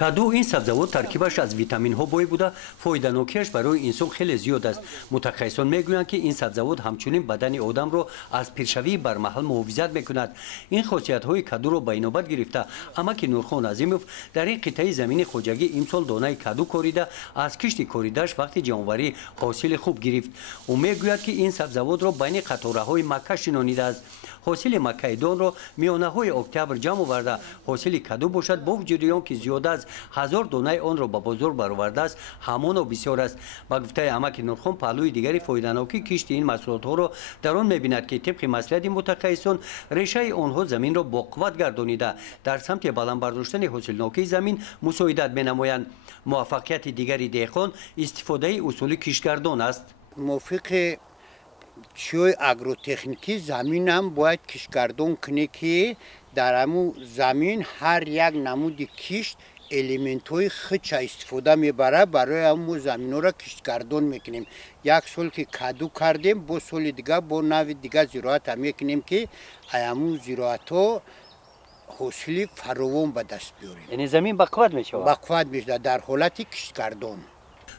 کدو این سبزیجات ترکیبش از ویتامین ها بوی بوده فایده‌ناکیش برای انسان خیلی زیاد است. متخصصان میگویند که این سبزیجات همچنین بدن آدم را از پیشروی بر محل محافظت میکند. این خاصیت های کدو را به نوبت گرفته اماک نورخان عظیموف در این قطعه زمین خوجگی امسال دانه کدو کوریده از کشت کوریدهش وقتی جانوری حاصل خوب گرفت. او میگوید که این سبزیجات را بین قطاره های مکه شنانیده است. حاصل مکه دان را میانه های اکتبر جمع آورده حاصل کدو باشد با وجود آنکه زیاد از 1000 دانه آن را به بازار برآورده است همان و بسیار است. با گفته اماک نورخان پهلوی دیگری فایده‌ناکی کشت این محصولات ها را در آن می‌بیند که طبق مصلحت متخصصان ریشه آنها زمین را با قوت گردانیده در سمت بلند برداشتن حاصلناکی زمین مساعدت می‌نمایند. موفقیت دیگری دهقان استفاده اصول کشتگردان است. موافق چیای اگروتکنیکی زمین هم باید کشتگردان کنه که در همون زمین هر یک نمود کشت الیمنت های خچ استفاده میبره برای همون زمین ها را کشتگردان میکنیم. یک سال که کدو کردیم با سال دیگه با نوع دیگه زراعت هم میکنیم که همون زراعت ها حاصل فراوان به دست بیاریم. یعنی زمین بقوت میشه. بقوت میشه در حالت کشتگردان.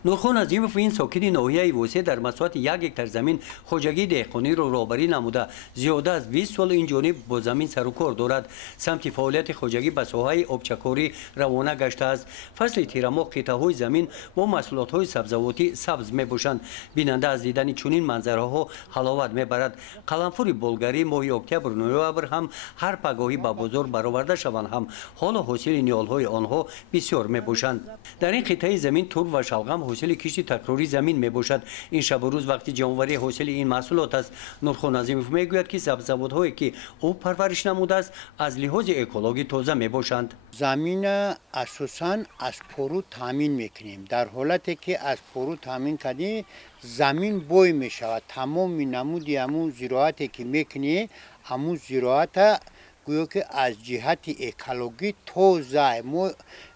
نورخان عظیموف این ساکن ناحیه وسه در مساحت 1 هکتار زمین خوجگی دهقانی را راهبری نموده زیاده از 20 سال این جانب با زمین سر و کار دارد. سمت فعالیت خوجگی به ساحه آبچکاری روانه گشته است. فصل تیرماه قطعه‌های زمین با محصولات‌های سبزیجاتی سبز میباشند. بیننده از دیدن چنین منظره‌ها حلاوت میبرد. قلمفور بلگاری ماه اکتبر نوامبر هم هر پگاهی به بازار برآورده شوند هم حال حاصل نیال‌های آنها بسیار میباشند. در این قطعه زمین تور و شلغم حاصل کشت تکراری زمین می باشد. این شب و روز وقتی جانوری حاصل این محصولات است. نورخان عظیموف میگوید که سبزیجات هایی که او پرورش نموده است از لحاظ اکولوژی تازه می باشند. زمین اساساً از پرو تامین میکنیم. در حالتی که از پرو تامین کردیم زمین بوی می شود. تمام نمودی همون زراعتی که میکنیم همون زراعت گویا که از جهت اکولوژی تازه ما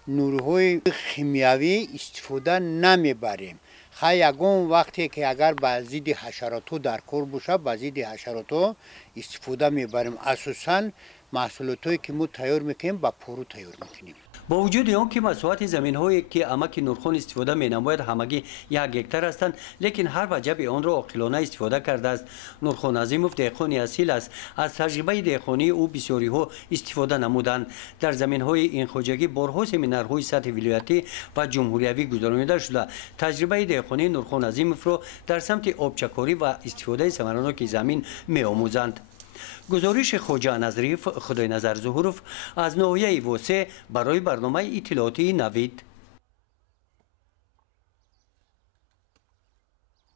نورهای شیمیایی استفاده نمیبریم. یگان وقتی که اگر به ضد حشرات در کار باشه به ضد حشرات استفاده میبریم. اساساً محصولاتی که ما تیار میکنیم با پرو تیار میکنیم. با وجود آنکه مساحت زمین هایی که اماک نورخان استفاده می نماید همگی 1 هکتار هستند لیکن هر وجب آن را عاقلانه استفاده کرده است. نورخان عظیموف دهقانی اصیل است. از تجربه دهقانی او بسیاری ها استفاده نمودند. در زمین های این خوجگی بارها سمینارهای سطح ولایتی و جمهوریوی گذرانیده شده. تجربه دهقانی نورخان عظیموف را در سمت آبچکاری و استفاده ثمرناک زمین می آموزند. گزارش خواجه نظریف خدای نظر ظهوروف از ناحیه وسه برای برنامه اطلاعاتی نوید.